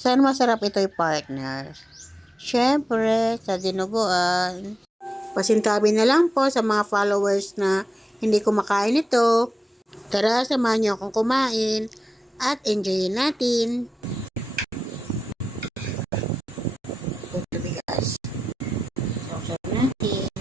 Saan masarap ito'y partner? Siyempre, sa dinuguan. Pasintabi na lang po sa mga followers na hindi kumakain ito. Tara, samahan niyo akong kumain at enjoyin natin. Ito bigas. Sarap natin.